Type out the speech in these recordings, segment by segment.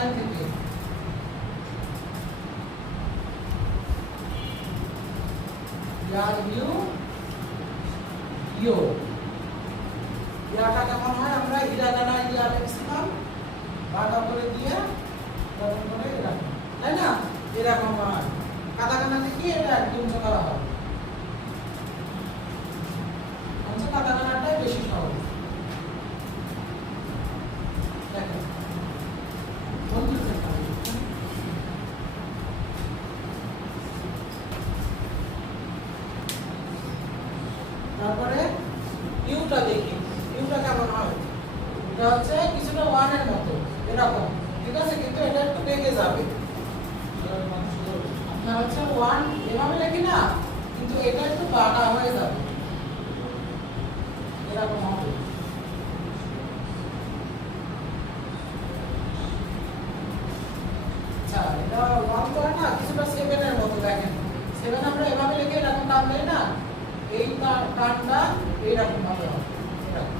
Line থেকে you ইয়াটা কেমন হয় আমরা ইরাদানা ইয়া লিখছিলাম ভাগ করে দিয়ে তখন করে এরকম তাই না এরকম হয় কাটাকানা থেকে এটা একদম করা হয় আচ্ছা কাটাকানাটাই বেশি সহজ দেখেন বন্ধুদের তারপরে ইউটা দেখি ইউটা কেমন হয় এটা হচ্ছে কিছুটা ওয়ানের মতো এরকম ঠিক আছে কিন্তু এটা একটু বেঁকে যাবে আপনার হচ্ছে ওয়ান এভাবে লিখি না কিন্তু এটা একটু বাঁকা হয়ে যাবে এরকম হবে আচ্ছা এটা ওয়ান তো না কিছুটা সেভেনের মতো দেখেন সেভেন আমরা এভাবে লিখে এরকম টান দেই না এই টানটা এইরকম ভাবে হবে এরকম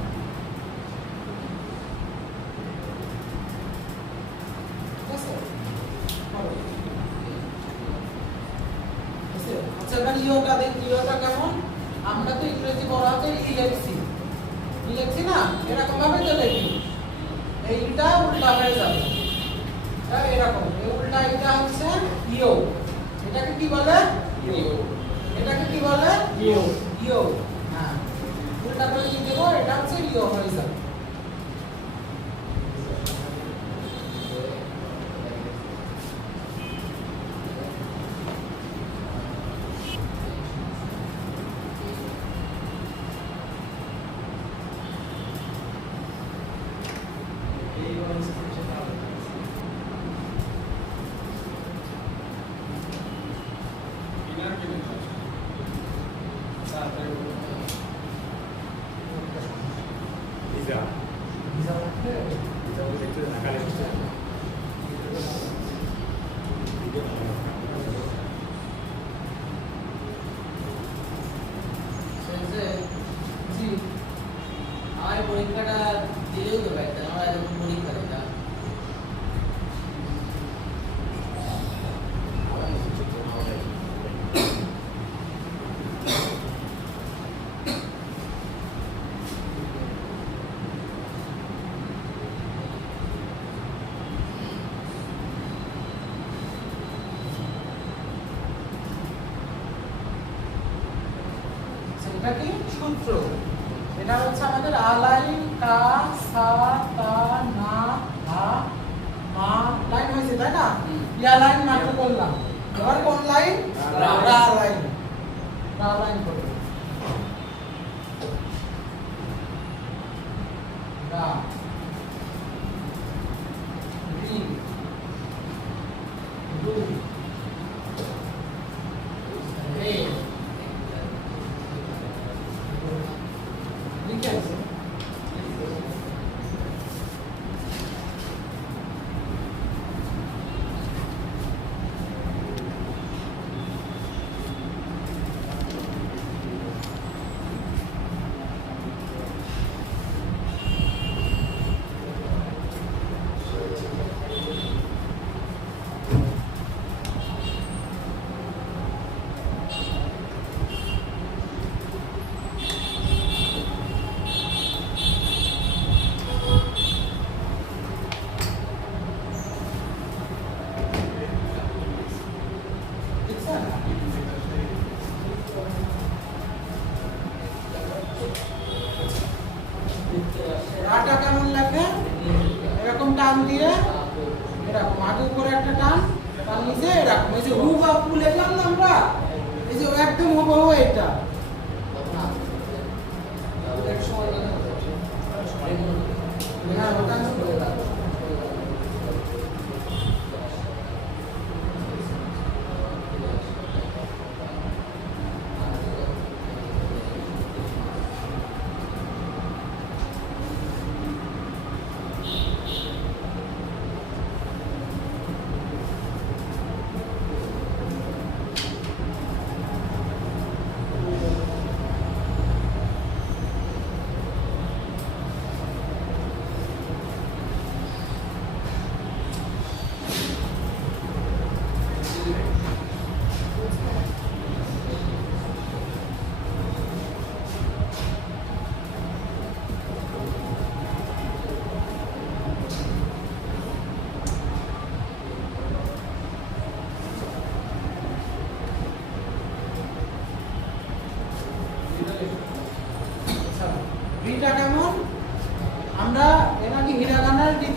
আচ্ছা এবার ইওটা দেখি ইওটা কেমন আমরা তো ইংরেজি বড় হাতে লিখছি না এরকম ভাবে তো লিখি এইটা উল্টা হয়ে যাবে এরকম এই উল্টা এটা হচ্ছে ইও এটাকে কি বলে ইও এটাকে কি বলে ইও ইও হ্যাঁ উল্টা করে লিখে দেব এটা হচ্ছে ইও হয়ে যাবে পরীক্ষাটা দিলেও তো পারতেন আমরা যখন পরীক্ষা দিতাম সেটা কি সূত্র এটা হচ্ছে আমাদের আলাইন কা সা তা না হা মা লাইন হয়েছে তাই না ইয়া লাইন মাত্র করলাম এবার কোন লাইন রা লাইন রা লাইন করব রা রি রু রে ঠিক আছে রাটা কেমন লাগে এরকম টান দিয়ে এরকম আগে উপরে একটা টান তার নিচে এরকম এই যে হু বা পু লিখলাম না আমরা এই যে একদম হুবহু এটা হ্যাঁ ওটা করে দাও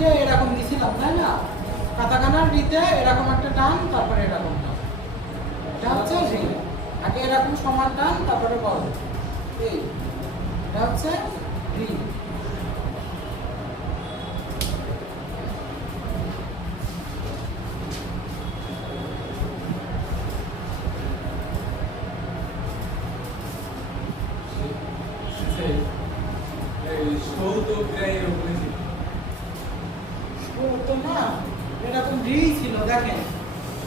রিতে এরকম দিছিলাম তাই না? কাতাকানার রিতে এরকম একটা টান, তারপরে এরকম টান। এটা হচ্ছে রি। আগে এরকম সমান টান, তারপরে বল। এই এটা হচ্ছে রি। তো না এরকম রি ছিল, দেখেন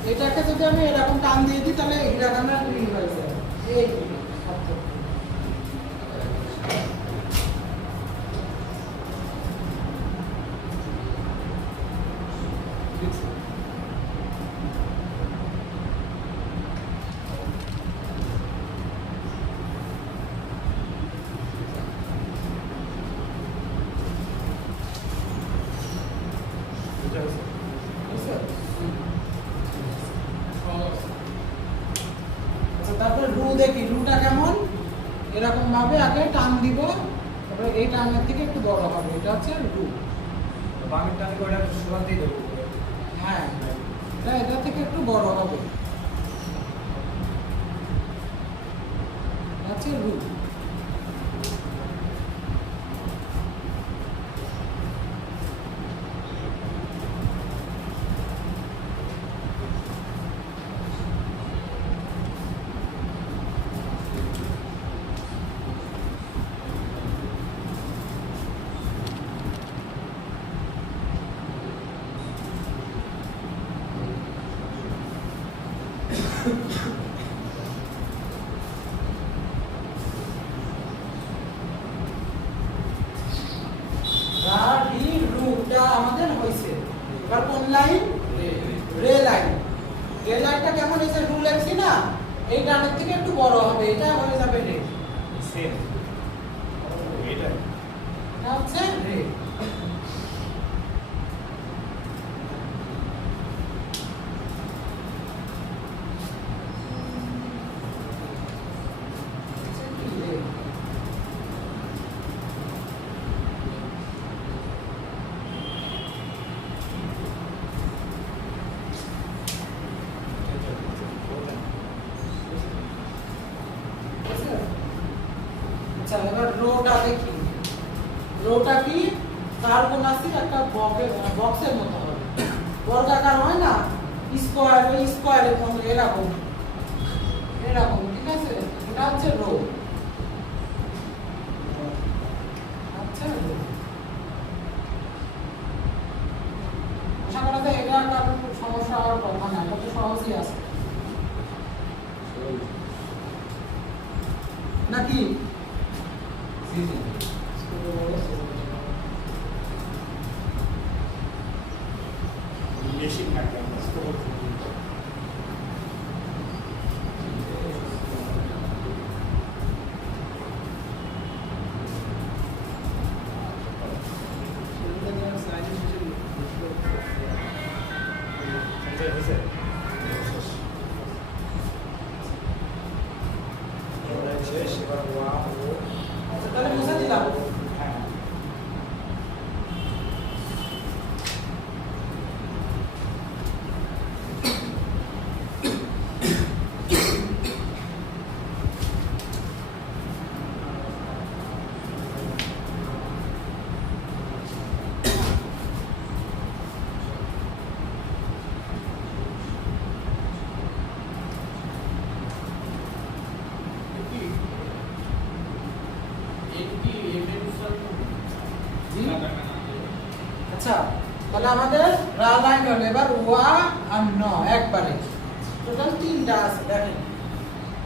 এটাকে যদি আমি এরকম টান দিয়ে দিই তাহলে হিরাগানা রি হয়ে যায়। এই শব্দ। তারপরে রু দেখি, রুটা কেমন? এরকম ভাবে আগে টান দিব, তারপরে এই টানের থেকে একটু বড় হবে, এটা হচ্ছে রু। বামের টানে করে শোনাতেই দেবো। হ্যাঁ, এটা থেকে একটু বড় হবে, আছে রু। আমাদের হয়েছে। এবার কোন লাইন? রে লাইন। রে লাইনটা কেমন হয়েছে? রু লেখছি না, এই ডানের থেকে একটু বড় হবে, এটা হয়ে যাবে রে। সেম এটা হচ্ছে রে। আচ্ছা, এবার রোটা দেখি। রোটা কি? কার্বনাসি একটা বক্সের মতো হবে, বর্গাকার হয় না, স্কোয়ার, ওই স্কোয়ারের মতো এরকম এরকম, ঠিক আছে? এটা হচ্ছে রো। আচ্ছা, রো। আশা করা যায় এটা কারণ খুব সমস্যা হওয়ার কথা না, এটা তো সহজই আছে নাকি? মেশিন একটা তাহলে মুছে দিলাম। আচ্ছা, তাহলে আমাদের রা লাইন হলো, এবার ওয়া আর ন একবারে টোটাল তিনটা আছে, দেখেন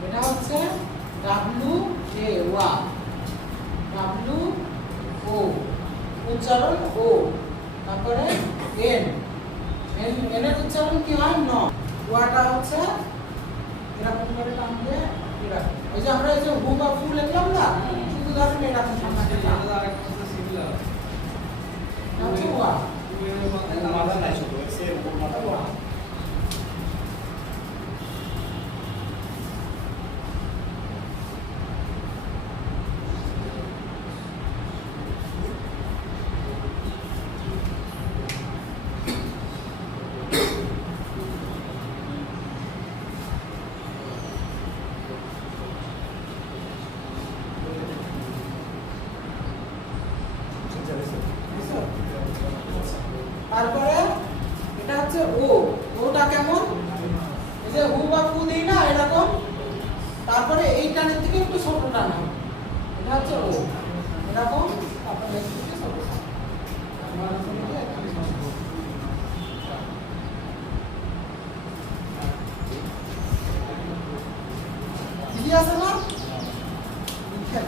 এটা হচ্ছে ডাব্লু এ ওয়া, ডাব্লু ও উচ্চারণ ও, তারপরে এন, এন এর উচ্চারণ কি হয়? ন। ওয়াটা হচ্ছে এরকম করে টান দিয়ে এরকম, ওই যে আমরা এই যে হু বা ফু লিখলাম না, শুধু ধরেন এরকম সামনে আচ্ছা, ওয়া মাথা নাই শুধু সেম মাথা ওয়া। হচ্ছে ও, ওটা কেমন? এই যে হু বা ফু দেই না এরকম, তারপরে এই টানের থেকে একটু ছোট টান হবে, এটা হচ্ছে ও এরকম, তারপরে এর থেকে ছোট টান। ঠিক আছে না? লিখেন।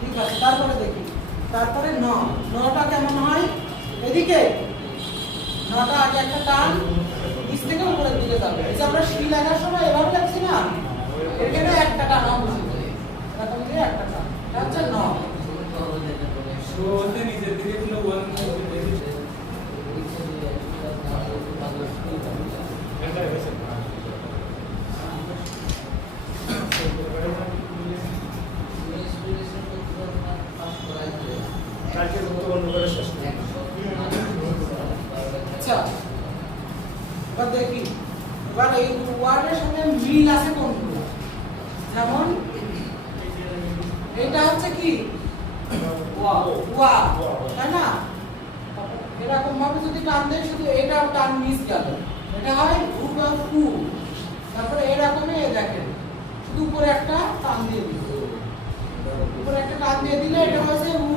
ঠিক আছে, তারপরে দেখি, তারপরে নটা কেমন হয়? এদিকে নটা আগে একটা টান, নিচ থেকে উপরের দিকে যাবে। এই যে আমরা শি লাগার সময় এভাবে লাগছি না, এখানে একটা টান অবশ্যই এরকম দিয়ে একটা টান, এটা হচ্ছে ন। শুরুতে নিচের দিকে ছিল ওয়ান কালকে মতো বন্ধ করে শেষ করি। আচ্ছা, এবার দেখি, এবার এই ওয়ার্ডের সাথে মিল আছে কোনগুলো? যেমন এটা হচ্ছে কি ওয়া, ওয়া, তাই না? এরকম ভাবে যদি টান দেয়, শুধু এটাও টান মিস গেল, এটা হয় উ বা ফু। তারপরে এরকমই দেখেন, শুধু উপরে একটা টান দিয়ে দিল, উপরে একটা টান দিয়ে দিলে এটা হচ্ছে উ,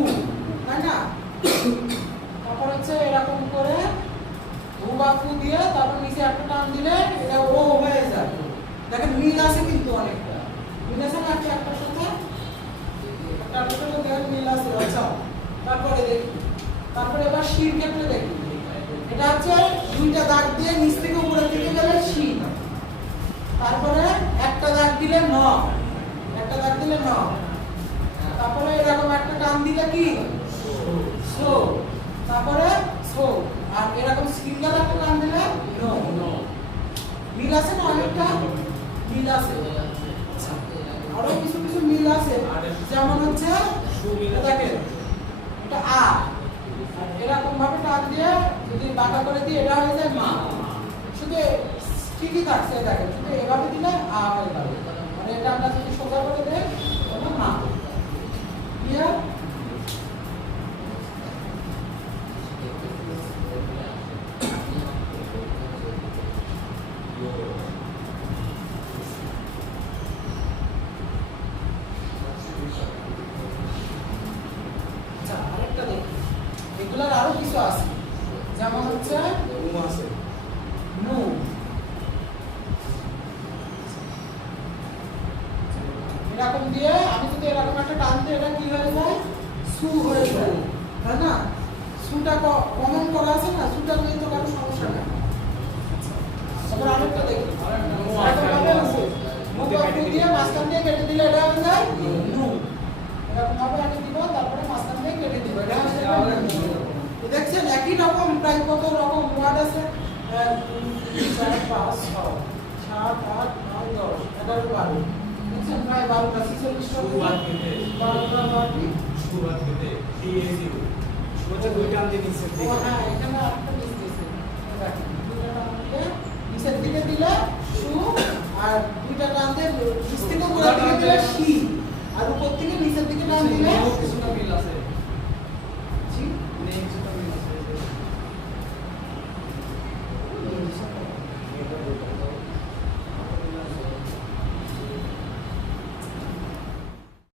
তাই না? তারপর হচ্ছে এরকম করে উ বা ফু দিয়ে তারপর নিচে একটা টান দিলে এটা ও হয়ে যায়। দেখেন মিল আছে কিন্তু অনেকটা, মিল আছে না একটার সাথে? একটার সাথে দেখেন মিল আছে। আচ্ছা, তারপরে দেখি, তারপরে এবার শির ক্ষেত্রে দেখি, এটা হচ্ছে দুইটা দাগ দিয়ে নিচ থেকে উপরের দিকে গেলে শি, তারপরে একটা দাগ দিলে ন, একটা দাগ দিলে ন, তারপরে এরকম একটা টান দিলে কি সো, তারপরে সো, আর এরকম সিঙ্গেল একটা টান দিলে নো। মিল আছে না অনেকটা? মিল আছে। আচ্ছা, আরো কিছু কিছু মিল আছে, যেমন হচ্ছে এটা দেখেন, এটা আ, আর এরকম ভাবে টান দিয়ে যদি বাঁকা করে দিই এটা হয়ে যায় মা। শুধু ঠিকই থাকছে, দেখেন শুধু এভাবে দিলে আ হয়ে যাবে, মানে এটা আমরা যদি সোজা করে দেই তাহলে মা। ক্লিয়ার? আচ্ছা, আরেকটা দেখি, এগুলার আরো কিছু আছে, যেমন হচ্ছে রুম আছে। নু, এরকম দিয়ে আমি যদি এরকম একটা টান দিই এটা কি হয়ে যায়? সু হয়ে যায়, তাই না? সুটা কমন করা আছে না, সুটা নিয়ে তো কোনো সমস্যা নেই। তারপর আরেকটা দেখি, এরকম ভাবে আছে, মুখ দিয়ে মাঝখান দিয়ে কেটে দিলে এটা হয়ে যায় নু। এরকম ভাবে আগে দিব, তারপরে মাঝখান দিয়ে কেটে দিব, এটা হয়ে যাবে নু। তো দেখছেন একই রকম প্রায় কত রকম ওয়ার্ড আছে? 1 2 3 4 5 6 7 8 9 10 11 12, দেখছেন প্রায় 12টা 46টা শুরুয়াত থেকে 12টা ওয়ার্ড। শুরুয়াত থেকে টিএ0 ওটা দুই টান দিয়ে নিচের ও দিকে। হ্যাঁ, এখানে একটা মিস দিয়েছে, দেখেন দুইটা টান দিয়ে নিচের দিকে দিলে সু, আর দুইটা টান দিয়ে নিচ থেকে উপরের দিকে দিলে শি, আর উপর থেকে নিচের দিকে টান দিলে